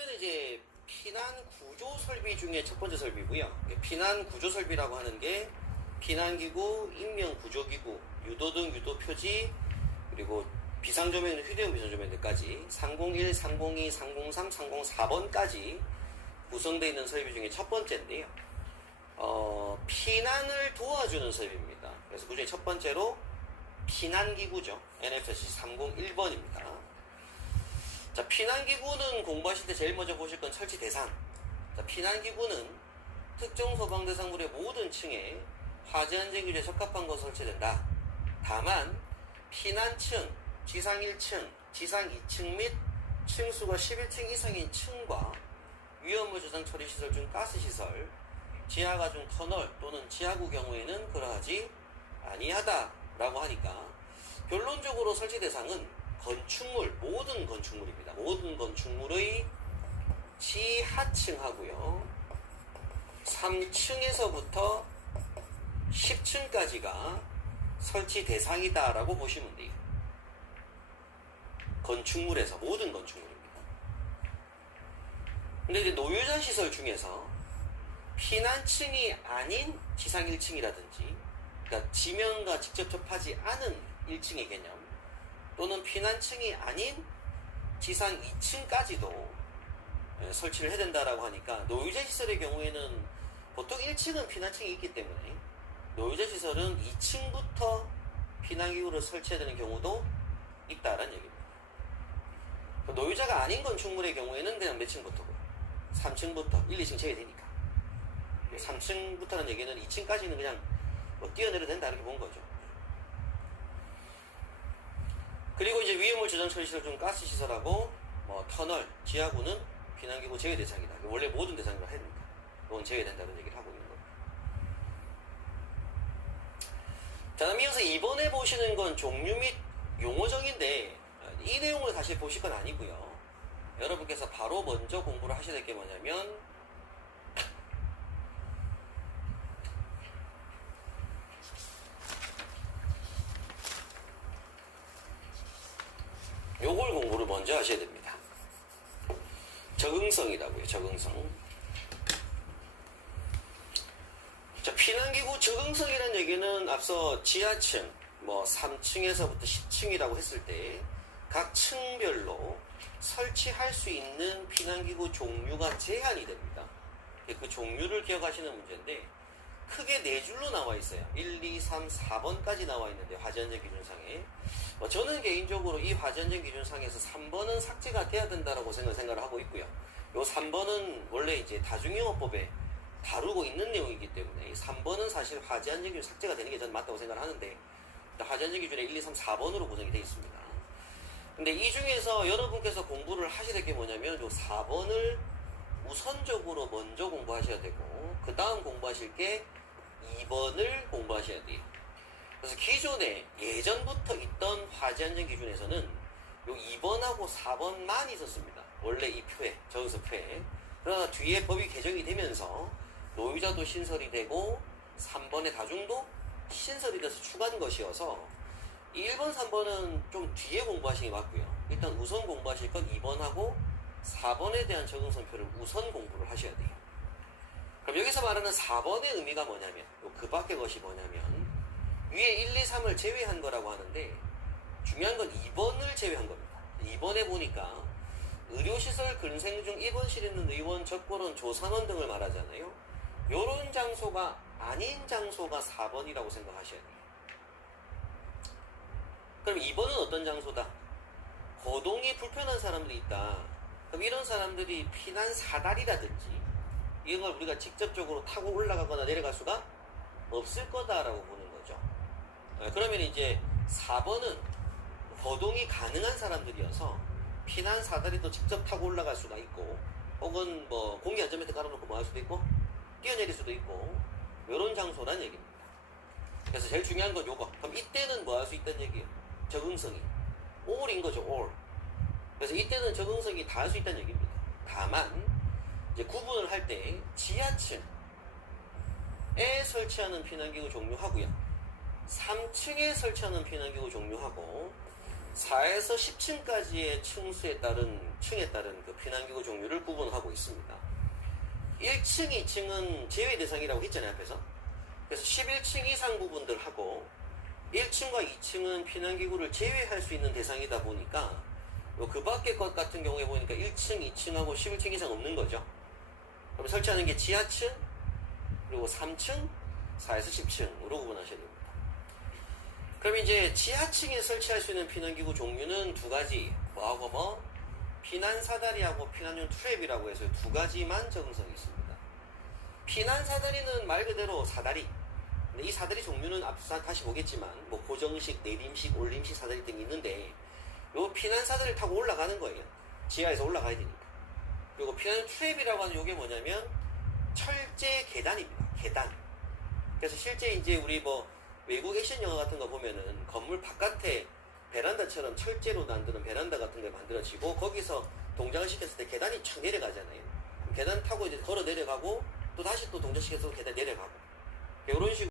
그러면 이제 피난 구조 설비 중에 첫 번째 설비고요. 피난 구조 설비라고 하는 게 피난기구, 인명 구조기구, 유도등, 유도표지, 그리고 비상조명, 휴대용 비상조명들까지 301, 302, 303, 304번까지 구성되어 있는 설비 중에 첫 번째인데요. 피난을 도와주는 설비입니다. 그래서 그 중에 첫 번째로 피난기구죠. NFC 301번입니다. 자, 피난기구는 공부하실 때 제일 먼저 보실 건 설치 대상. 자, 피난기구는 특정 소방 대상물의 모든 층에 화재 안전 기준에 적합한 곳에 설치된다. 다만 피난층, 지상 1층, 지상 2층 및 층수가 11층 이상인 층과 위험물 저장 처리 시설 중 가스 시설, 지하가 중 터널 또는 지하구 경우에는 그러하지 아니하다라고 하니까 결론적으로 설치 대상은 건축물, 모든 건축물입니다. 모든 건축물의 지하층하고요. 3층에서부터 10층까지가 설치 대상이다라고 보시면 돼요. 건축물에서 모든 건축물입니다. 근데 이제 노유자 시설 중에서 피난층이 아닌 지상 1층이라든지, 그러니까 지면과 직접 접하지 않은 1층의 개념, 또는 피난층이 아닌 지상 2층까지도 설치를 해야 된다라고 하니까 노유자 시설의 경우에는 보통 1층은 피난층이 있기 때문에 노유자 시설은 2층부터 피난기구를 설치해야 되는 경우도 있다라는 얘기입니다. 노유자가 아닌 건축물의 경우에는 그냥 몇 층부터고 3층부터 1, 2층 제외되니까 3층부터라는 얘기는 2층까지는 그냥 뭐 뛰어내려도 된다 이렇게 본 거죠. 그리고 이제 위험물 저장 처리 시설 중 가스 시설하고 뭐 터널, 지하구는 피난기구 제외 대상이다. 원래 모든 대상이라 해야 됩니다. 그건 제외된다는 얘기를 하고 있는 겁니다. 자, 다음 이어서 이번에 보시는 건 종류 및 용어정인데 이 내용을 다시 보실 건 아니고요. 여러분께서 바로 먼저 공부를 하셔야 될 게 뭐냐면 요걸 공부를 먼저 하셔야 됩니다. 적응성이라고요. 적응성. 자, 피난기구 적응성이라는 얘기는 앞서 지하층, 뭐 3층에서부터 10층이라고 했을 때 각 층별로 설치할 수 있는 피난기구 종류가 제한이 됩니다. 그 종류를 기억하시는 문제인데 크게 4줄로 나와 있어요. 1, 2, 3, 4번까지 나와 있는데 화재안전 기준상에 저는 개인적으로 이 화재안전 기준상에서 3번은 삭제가 돼야 된다라고 생각을 하고 있고요. 요 3번은 원래 이제 다중영업법에 다루고 있는 내용이기 때문에 3번은 사실 화재안전 기준 삭제가 되는 게 저는 맞다고 생각을 하는데 화재안전 기준에 1, 2, 3, 4번으로 구성이 되어 있습니다. 근데 이 중에서 여러분께서 공부를 하셔야 될 게 뭐냐면 요 4번을 우선적으로 먼저 공부하셔야 되고 그 다음 공부하실 게 2번을 공부하셔야 돼요. 그래서 기존에 예전부터 있던 화재안전 기준에서는 요 2번하고 4번만 있었습니다. 원래 이 표에, 저기서 표에. 그러나 뒤에 법이 개정이 되면서 노유자도 신설이 되고 3번의 다중도 신설이 돼서 추가한 것이어서 1번, 3번은 좀 뒤에 공부하시는 게 맞고요. 일단 우선 공부하실 건 2번하고 4번에 대한 적응성표를 우선 공부를 하셔야 돼요. 그럼 여기서 말하는 4번의 의미가 뭐냐면 그 밖의 것이 뭐냐면 위에 1, 2, 3을 제외한 거라고 하는데 중요한 건 2번을 제외한 겁니다. 2번에 보니까 의료시설 근생 중 입원실에 있는 의원, 적보원, 조산원 등을 말하잖아요. 요런 장소가 아닌 장소가 4번이라고 생각하셔야 돼요. 그럼 2번은 어떤 장소다? 거동이 불편한 사람들이 있다. 그럼 이런 사람들이 피난 사다리라든지 이런 걸 우리가 직접적으로 타고 올라가거나 내려갈 수가 없을 거다라고 보는 거죠. 그러면 이제 4번은 거동이 가능한 사람들이어서 피난 사다리도 직접 타고 올라갈 수가 있고 혹은 뭐 공기 안전벨트 깔아놓고 뭐 할 수도 있고 뛰어내릴 수도 있고 이런 장소란 얘기입니다. 그래서 제일 중요한 건 요거. 그럼 이때는 뭐 할 수 있다는 얘기예요? 적응성이 all인 거죠. all. 그래서 이때는 적응성이 다 할 수 있다는 얘기입니다. 다만 이제 구분을 할 때 지하층에 설치하는 피난기구 종류하고요 3층에 설치하는 피난기구 종류하고 4에서 10층까지의 층수에 따른 층에 따른 그 피난기구 종류를 구분하고 있습니다. 1층, 2층은 제외 대상이라고 했잖아요, 앞에서. 그래서 11층 이상 부분들하고 1층과 2층은 피난기구를 제외할 수 있는 대상이다 보니까 그 밖의 것 같은 경우에 보니까 1층, 2층하고 11층 이상 없는 거죠. 그럼 설치하는 게 지하층, 그리고 3층, 4에서 10층으로 구분하셔야 됩니다. 그럼 이제 지하층에 설치할 수 있는 피난기구 종류는 두 가지, 뭐하고 뭐 피난사다리하고 피난용 트랩이라고 해서 두 가지만 적응성이 있습니다. 피난사다리는 말 그대로 사다리. 근데 이 사다리 종류는 앞서 다시 보겠지만 뭐 고정식, 내림식, 올림식 사다리 등이 있는데 요 피난사다리를 타고 올라가는 거예요. 지하에서 올라가야 되니까. 그리고 피난용 트랩이라고 하는 요게 뭐냐면 철제 계단입니다. 계단. 그래서 실제 이제 우리 뭐 외국 액션 영화 같은 거 보면은 건물 바깥에 베란다처럼 철제로 만드는 베란다 같은 게 만들어지고 거기서 동작을 시켰을 때 계단이 촥 내려가잖아요. 계단 타고 이제 걸어 내려가고 또 다시 또 동작시켜서 계단 내려가고 이런 식으로